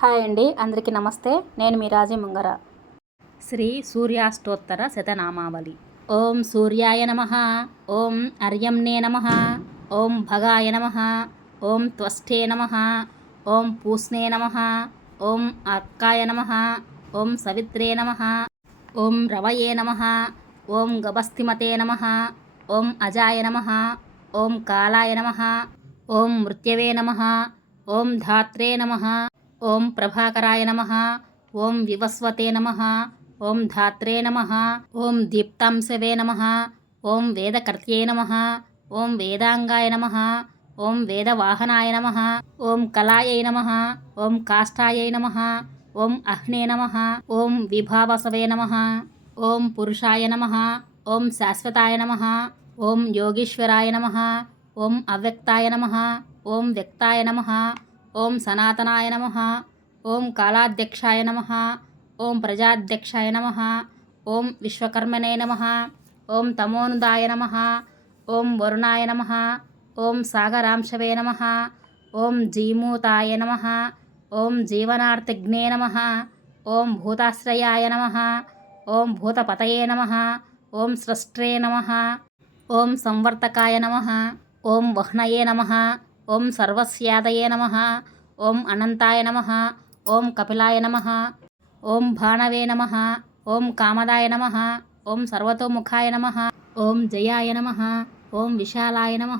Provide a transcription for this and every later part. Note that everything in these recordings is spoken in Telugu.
హాయ్ అండి అందరికీ నమస్తే నేను మీ రాజీ ముంగర శ్రీ సూర్యాష్టోత్తర శతనామావళి ఓం సూర్యాయ నమ ఓం అర్యంనే నమ ఓం భగాయ నమ ఓం త్వష్టే నమ ఓం పూస్నే నమ ఓం అర్కాయ నమ ఓం సవిత్రే నమ ఓం రవయే నమ ఓం గభస్తిమతే నమ ఓం అజాయ నమ ఓం కాలాయ నమ ఓం మృత్యవే నమ ఓం ధాత్రే నమ ఓం ప్రభాకరాయ నమ ఓం వివస్వతే నమ ఓం ధాత్రే నమ ఓం దీప్తాంశవే నమ ఓం వేదకర్త్యే నమ ఓం వేదాంగాయ నమ ఓం వేదవాహనాయ నమ ఓం కళాయై నమ ఓం కాష్టాయై నమ ఓం అహ్నే నమ ఓం విభావసవే నమ ఓం పురుషాయ నమ ఓం శాశ్వతాయ నమ ఓం యోగీశ్వరాయ నమ ఓం అవ్యక్తాయ నమ ఓం వ్యక్తాయ నమ ఓం సనాతనాయ నమ ఓం కాలాధ్యక్షాయ నమ ఓం ప్రజాధ్యక్షాయ నమ ఓం విశ్వకర్మనే నమ ఓం తమోనుదాయ నమ ఓం వరుణాయ నమ ఓం సాగరాంశవే నమ ఓం జీమూతాయ నమ ఓం జీవనార్తిఘ్నే నమ ఓం భూతాశ్రయాయ నమ ఓం భూతపతయే నమ ఓం సృష్ట్రే నమ ఓం సంవర్తకాయ నమ ఓం వహ్నయే నమ ఓం సర్వస్యాదయే నమ ఓం అనంతాయ నమ ఓం కపిలాయ నమ ఓం భాణవే నమ ఓం కామదాయ నమ ఓం సర్వతోముఖాయ నమ ఓం జయాయ నమ ఓం విశాలాయ నమ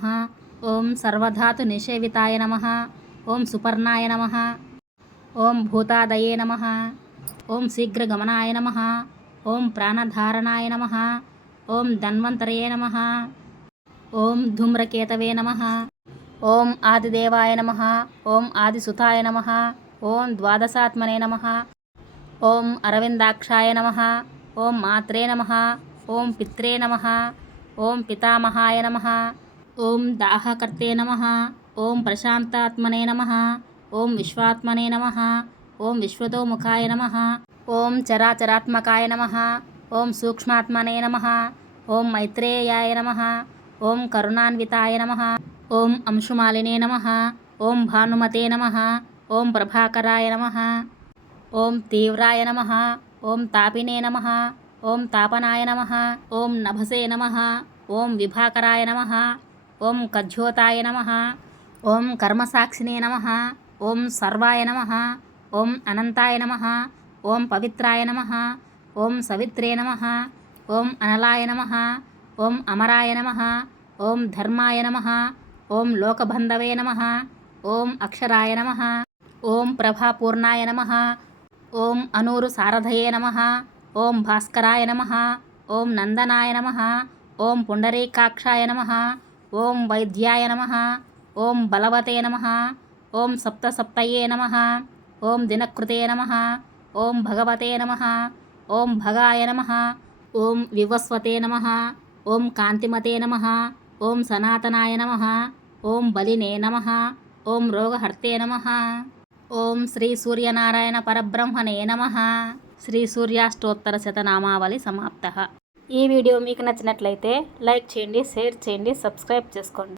ఓం సర్వధాతు నిషేవితాయ నమ ఓం సుపర్ణాయ నమ ఓం భూతాదయే నమ ఓం శీఘ్రగమనాయ నమ ఓం ప్రాణధారణాయ నమ ఓం ధన్వంతరయే నమ ఓం ధూమ్రకేతవే నమ ఓం ఆదిదేవాయ నమ ఓం ఆదిసుతాయ నమ ఓం ద్వాదశాత్మనే నమ ఓం అరవిందాక్షాయ నమ ఓం మాత్రే నమ ఓం పిత్రే నమ ఓం పితామహాయ నమ ఓం దాహకర్తే నమ ఓం ప్రశాంతాత్మనే నమ ఓం విశ్వాత్మనే నమ ఓం విశ్వతోముఖాయ నమ ఓం చరాచరాత్మకాయ నమ ఓం సూక్ష్మాత్మనే నమ ఓం మైత్రేయాయ నమ ఓం కరుణాన్వితాయ నమ ఓం అంశుమాలినే నమ ఓం భానుమతే నమ ఓం ప్రభాకరాయ నమ ఓం తీవ్రాయ నమ ఓం తాపినే నమ ఓం తాపనాయ నమ ఓం నభసే నమ ఓం విభాకరాయ నమ ఓం కజ్యోతాయ నమ ఓం కర్మసాక్షినే నమ ఓం సర్వాయ నమ ఓం అనంతాయ నమ ఓం పవిత్రాయ నమ ఓం సవిత్రే నమ ఓం అనలాయ నమ ఓం అమరాయ నమ ఓం ధర్మాయ నమ ఓం లోకబంధవే నమ ఓం అక్షరాయ నమ ఓం ప్రభాపూర్ణాయ నమ ఓం అనూరు సారథయే నమ ఓం భాస్కరాయ నమ ఓం నందనాయ నమ ఓం పుండరీకాక్షాయ నమ ఓం వైద్యాయ నమ ఓం బలవతే నమ ఓం సప్తసప్తయే నమ ఓం దినకృతే నమ ఓం భగవతే నమ ఓం భగాయ నమ ఓం వివస్వతే నమ ఓం కాంతిమతే నమ ఓం సనాతనాయ నమ ఓం బలినే నమ. ఓం రోగహర్తే నమ. ఓం శ్రీ సూర్యనారాయణ పరబ్రహ్మణే నమ. శ్రీ సూర్యాష్టోత్తర శతనామావళి సమాప్త. ఈ వీడియో మీకు నచ్చినట్లయితే లైక్ చేయండి షేర్ చేయండి సబ్స్క్రైబ్ చేసుకోండి.